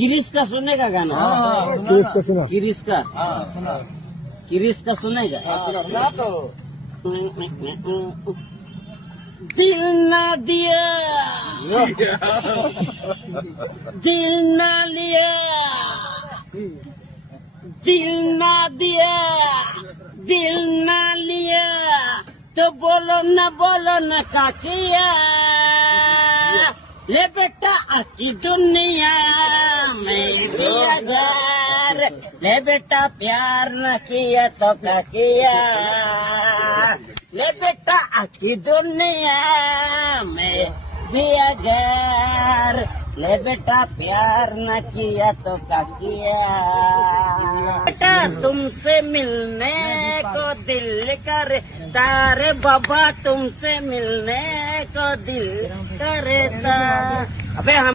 किरिस का सुनेगा गाना? किरिस का सुना? किरिस का, किरिस का सुनेगा? सुना तो दिल ना दिया, दिल ना लिया, दिल ना दिया, दिल ना लिया, तो बोलो न का किया। ले बेटा आकी दुनिया में भी अगर, ले बेटा प्यार न किया तो क्या किया। ले बेटा आकी दुनिया में भी अगर, ले बेटा प्यार न किया तो क्या किया। बेटा तुमसे मिलने को दिल करता रे बाबा, तुमसे मिलने को दिल करता। अबे हम